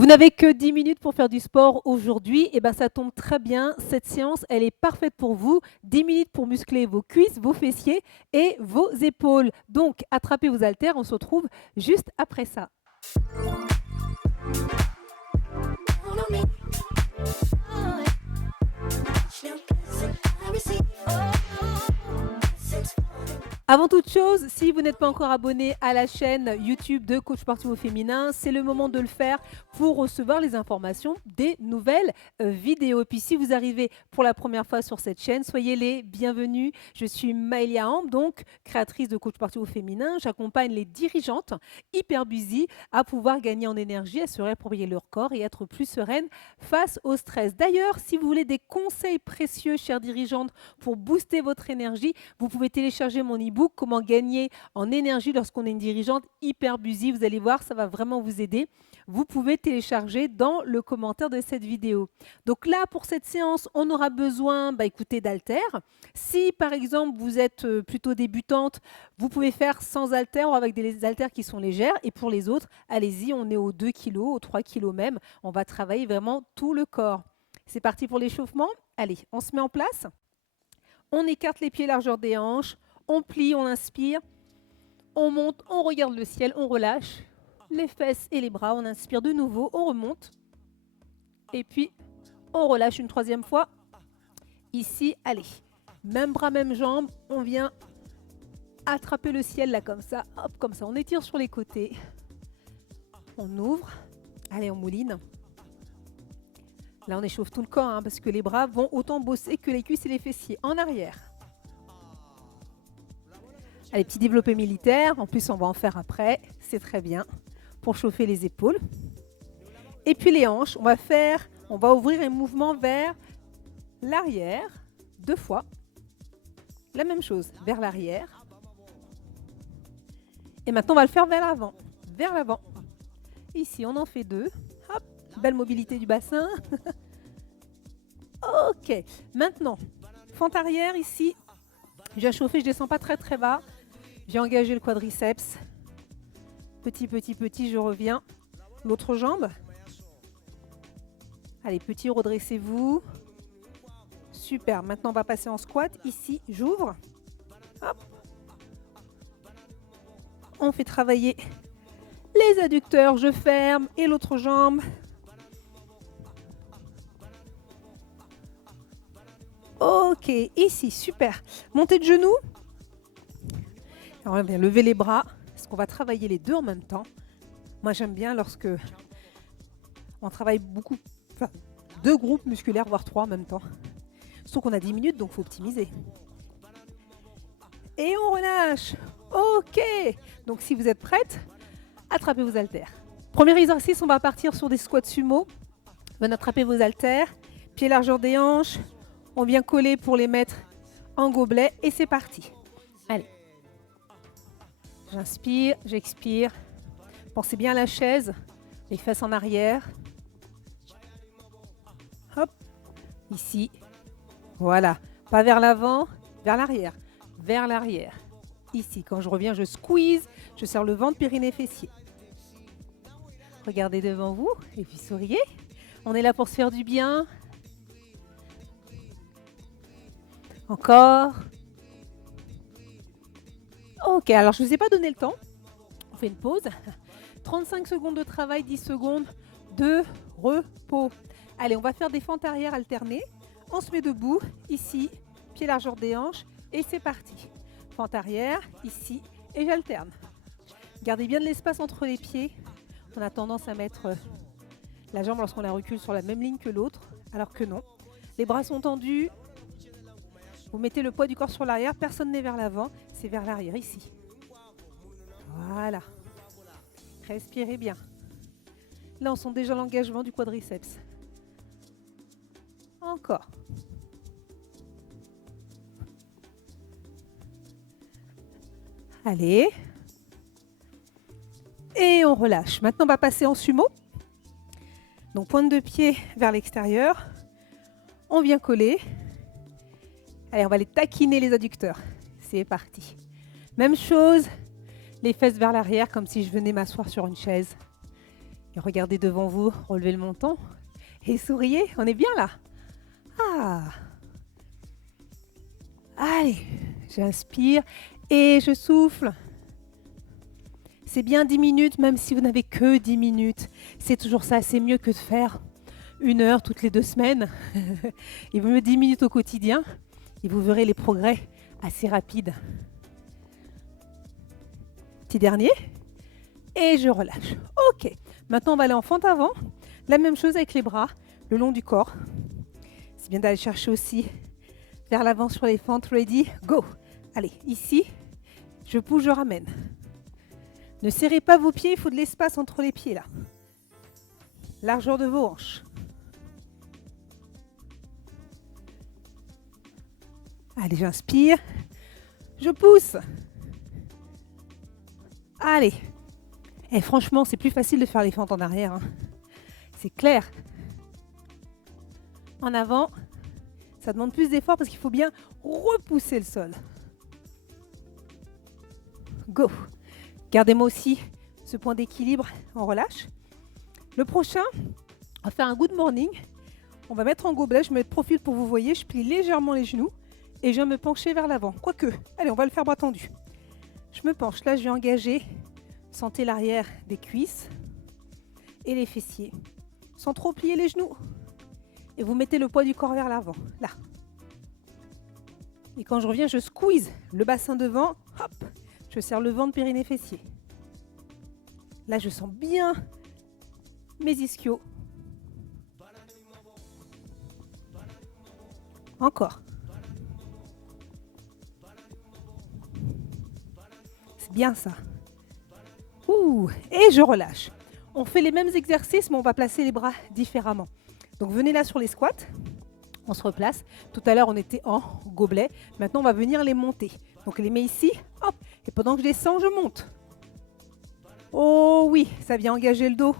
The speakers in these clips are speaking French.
Vous n'avez que 10 minutes pour faire du sport aujourd'hui, et ben ça tombe très bien. Cette séance, elle est parfaite pour vous. 10 minutes pour muscler vos cuisses, vos fessiers et vos épaules. Donc, attrapez vos haltères, on se retrouve juste après ça. Avant toute chose, si vous n'êtes pas encore abonné à la chaîne YouTube de Coach Sportif au Féminin, c'est le moment de le faire pour recevoir les informations des nouvelles vidéos. Et puis si vous arrivez pour la première fois sur cette chaîne, soyez les bienvenus. Je suis Maëlia Ambe, donc créatrice de Coach Sportif au Féminin. J'accompagne les dirigeantes hyper busy à pouvoir gagner en énergie, à se réapproprier leur corps et être plus sereines face au stress. D'ailleurs, si vous voulez des conseils précieux, chères dirigeantes, pour booster votre énergie, vous pouvez télécharger mon e-book Comment gagner en énergie lorsqu'on est une dirigeante hyper busy. Vous allez voir, ça va vraiment vous aider. Vous pouvez télécharger dans le commentaire de cette vidéo. Donc là, pour cette séance, on aura besoin écoutez, d'haltères. Si par exemple vous êtes plutôt débutante, vous pouvez faire sans haltères ou avec des haltères qui sont légères. Et pour les autres, allez-y, on est aux 2 kg, aux 3 kg même. On va travailler vraiment tout le corps. C'est parti pour l'échauffement. Allez, on se met en place. On écarte les pieds largeur des hanches. On plie, on inspire, on monte, on regarde le ciel, on relâche les fesses et les bras, on inspire de nouveau, on remonte et puis on relâche une troisième fois. Ici, allez, même bras, même jambes, on vient attraper le ciel là comme ça, hop, comme ça, on étire sur les côtés, on ouvre, allez, on mouline. Là, on échauffe tout le corps parce que les bras vont autant bosser que les cuisses et les fessiers. En arrière. Allez, petit développé militaire, en plus on va en faire après, c'est très bien, pour chauffer les épaules. Et puis les hanches, on va ouvrir un mouvement vers l'arrière, 2 fois. La même chose, vers l'arrière. Et maintenant on va le faire vers l'avant. Ici on en fait 2, hop, belle mobilité du bassin. Ok, maintenant, fente arrière ici, j'ai chauffé, je ne descends pas très très bas. J'ai engagé le quadriceps. Petit, je reviens. L'autre jambe. Allez, petit, redressez-vous. Super, maintenant on va passer en squat. Ici, j'ouvre. Hop. On fait travailler les adducteurs, je ferme. Et l'autre jambe. Ok, ici, super. Montée de genoux. Alors, on va bien lever les bras, parce qu'on va travailler les deux en même temps. Moi, j'aime bien lorsque on travaille beaucoup, 2 groupes musculaires, voire 3 en même temps. Surtout qu'on a 10 minutes, donc il faut optimiser. Et on relâche. Ok. Donc, si vous êtes prête, attrapez vos haltères. Premier exercice, on va partir sur des squats sumo. Vous allez attraper vos haltères, pieds largeur des hanches. On vient coller pour les mettre en gobelet et c'est parti. Allez. J'inspire, j'expire. Pensez bien à la chaise, les fesses en arrière. Hop, ici. Voilà, pas vers l'avant, vers l'arrière. Vers l'arrière. Ici, quand je reviens, je squeeze, je serre le ventre, périnée, fessier. Regardez devant vous et puis souriez. On est là pour se faire du bien. Encore. Ok, alors je ne vous ai pas donné le temps. On fait une pause. 35 secondes de travail, 10 secondes de repos. Allez, on va faire des fentes arrière alternées. On se met debout, ici, pied largeur des hanches, et c'est parti. Fente arrière, ici, et j'alterne. Gardez bien de l'espace entre les pieds. On a tendance à mettre la jambe lorsqu'on la recule sur la même ligne que l'autre, alors que non. Les bras sont tendus. Vous mettez le poids du corps sur l'arrière, personne n'est vers l'avant, c'est vers l'arrière, ici. Voilà. Respirez bien. Là, on sent déjà l'engagement du quadriceps. Encore. Allez. Et on relâche. Maintenant, on va passer en sumo. Donc, pointe de pied vers l'extérieur. On vient coller. Allez, on va les taquiner les adducteurs. C'est parti. Même chose, les fesses vers l'arrière, comme si je venais m'asseoir sur une chaise. Et regardez devant vous, relevez le menton et souriez. On est bien là. Ah. Allez, j'inspire et je souffle. C'est bien 10 minutes, même si vous n'avez que 10 minutes. C'est toujours ça, c'est mieux que de faire 1 heure toutes les 2 semaines. Il vaut mieux 10 minutes au quotidien et vous verrez les progrès assez rapides. Petit dernier. Et je relâche. Ok, maintenant on va aller en fente avant. La même chose avec les bras, le long du corps. C'est bien d'aller chercher aussi vers l'avant sur les fentes. Ready, go. Allez, ici, je pousse, je ramène. Ne serrez pas vos pieds, il faut de l'espace entre les pieds là. Largeur de vos hanches. Allez, j'inspire. Je pousse. Allez. Et franchement, c'est plus facile de faire les fentes en arrière. Hein. C'est clair. En avant, ça demande plus d'effort parce qu'il faut bien repousser le sol. Go. Gardez-moi aussi ce point d'équilibre. On relâche. Le prochain, on va faire un good morning. On va mettre en gobelet. Je me mets de profil pour vous voyez. Je plie légèrement les genoux et je viens me pencher vers l'avant. Quoique, allez, on va le faire bras tendu. Je me penche. Là, je vais engager. Sentez l'arrière des cuisses et les fessiers. Sans trop plier les genoux. Et vous mettez le poids du corps vers l'avant. Là. Et quand je reviens, je squeeze le bassin devant. Hop. Je serre le ventre, périnée, fessier. Là, je sens bien mes ischios. Encore. C'est bien ça. Ouh. Et je relâche. On fait les mêmes exercices, mais on va placer les bras différemment. Donc, venez là sur les squats. On se replace. Tout à l'heure, on était en gobelet. Maintenant, on va venir les monter. Donc, les mets ici. Hop. Et pendant que je descends, je monte. Oh oui, ça vient engager le dos.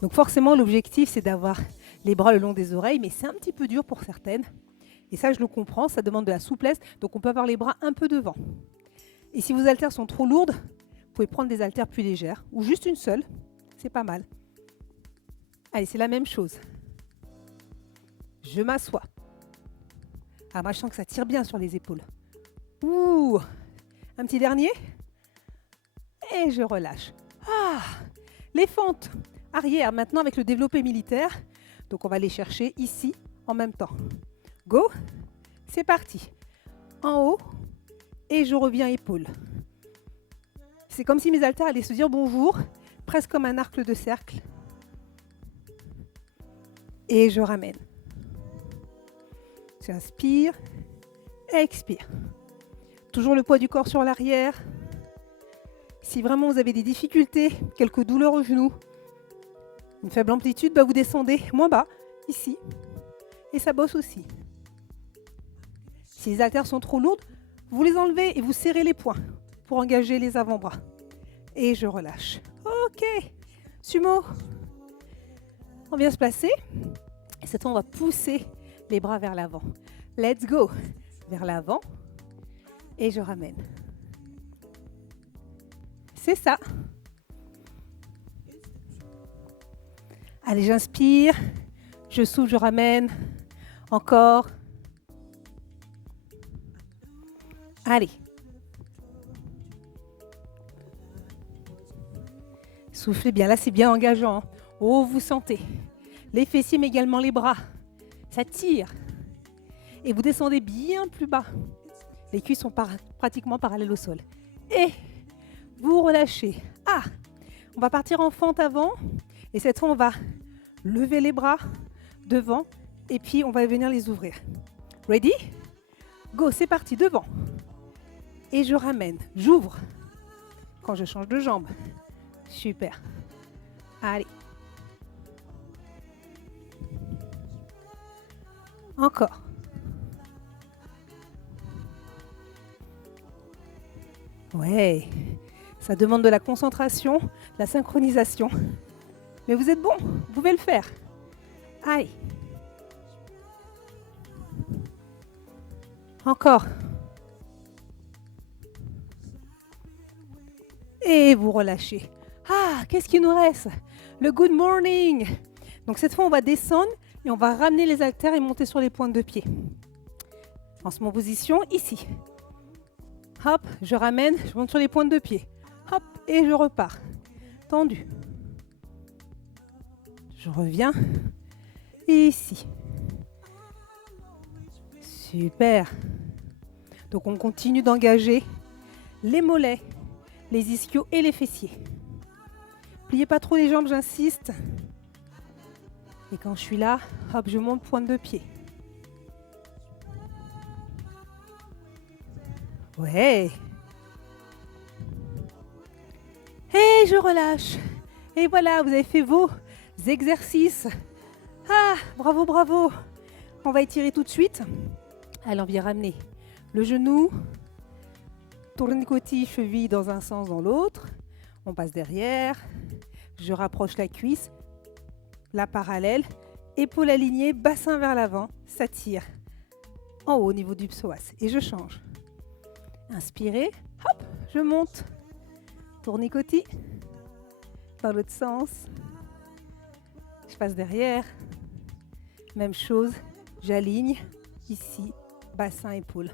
Donc, forcément, l'objectif, c'est d'avoir les bras le long des oreilles. Mais c'est un petit peu dur pour certaines. Et ça, je le comprends. Ça demande de la souplesse. Donc, on peut avoir les bras un peu devant. Et si vos haltères sont trop lourdes, vous pouvez prendre des haltères plus légères. Ou juste une seule. C'est pas mal. Allez, c'est la même chose. Je m'assois. Ah, moi, je sens que ça tire bien sur les épaules. Ouh. Un petit dernier. Et je relâche. Ah. Les fentes arrière, maintenant avec le développé militaire. Donc, on va les chercher ici en même temps. Go. C'est parti. En haut. Et je reviens épaule. C'est comme si mes haltères allaient se dire bonjour, presque comme un arc de cercle. Et je ramène. J'inspire, expire. Toujours le poids du corps sur l'arrière. Si vraiment vous avez des difficultés, quelques douleurs au genou, une faible amplitude, bah vous descendez moins bas, ici. Et ça bosse aussi. Si les haltères sont trop lourdes, vous les enlevez et vous serrez les poings pour engager les avant-bras. Et je relâche. Ok. Sumo. On vient se placer. Et cette fois, on va pousser les bras vers l'avant. Let's go. Vers l'avant. Et je ramène. C'est ça. Allez, j'inspire. Je souffle, je ramène. Encore. Allez. Soufflez bien. Là, c'est bien engageant. Oh, vous sentez. Les fessiers, mais également les bras. Ça tire. Et vous descendez bien plus bas. Les cuisses sont pratiquement parallèles au sol. Et vous relâchez. Ah, on va partir en fente avant. Et cette fois, on va lever les bras devant. Et puis, on va venir les ouvrir. Ready? Go, c'est parti, devant. Et je ramène. J'ouvre quand je change de jambe. Super. Allez. Encore. Ouais. Ça demande de la concentration, de la synchronisation. Mais vous êtes bon, vous pouvez le faire. Allez. Encore. Et vous relâchez. Ah, qu'est-ce qu'il nous reste? Le good morning. Donc cette fois, on va descendre et on va ramener les haltères et monter sur les pointes de pied. On se met en position ici. Hop, je ramène, je monte sur les pointes de pied. Hop, et je repars. Tendu. Je reviens ici. Super. Donc on continue d'engager les mollets, les ischios et les fessiers. Pliez pas trop les jambes, j'insiste. Et quand je suis là, hop, je monte pointe de pied. Ouais. Et je relâche. Et voilà, vous avez fait vos exercices. Ah, bravo, bravo. On va étirer tout de suite. Allez, on vient ramener le genou. Tournicotis, cheville dans un sens, dans l'autre. On passe derrière. Je rapproche la cuisse. La parallèle. Épaule alignée, bassin vers l'avant. Ça tire en haut au niveau du psoas. Et je change. Inspirez. Hop, je monte. Tournicotis. Dans l'autre sens. Je passe derrière. Même chose. J'aligne. Ici. Bassin, épaule.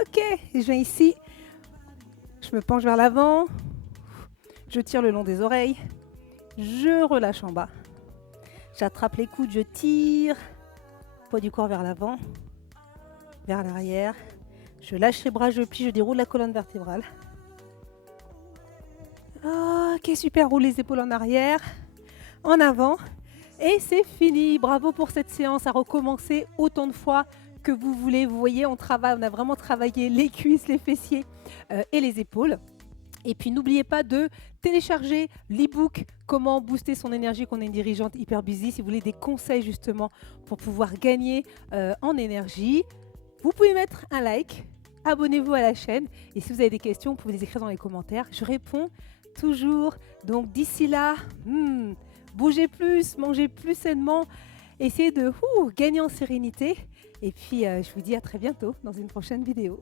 Ok, je viens ici, je me penche vers l'avant, je tire le long des oreilles, je relâche en bas, j'attrape les coudes, je tire, poids du corps vers l'avant, vers l'arrière, je lâche les bras, je plie, je déroule la colonne vertébrale. Ok, super, roule les épaules en arrière, en avant, et c'est fini. Bravo pour cette séance, à recommencer autant de fois que vous voulez. Vous voyez, on a vraiment travaillé les cuisses, les fessiers et les épaules. Et puis n'oubliez pas de télécharger l'e-book Comment booster son énergie quand on est une dirigeante hyper busy. Si vous voulez des conseils justement pour pouvoir gagner en énergie, vous pouvez mettre un like, abonnez-vous à la chaîne. Et si vous avez des questions, vous pouvez les écrire dans les commentaires. Je réponds toujours. Donc d'ici là, bougez plus, mangez plus sainement. Essayez de gagner en sérénité. Et puis, je vous dis à très bientôt dans une prochaine vidéo.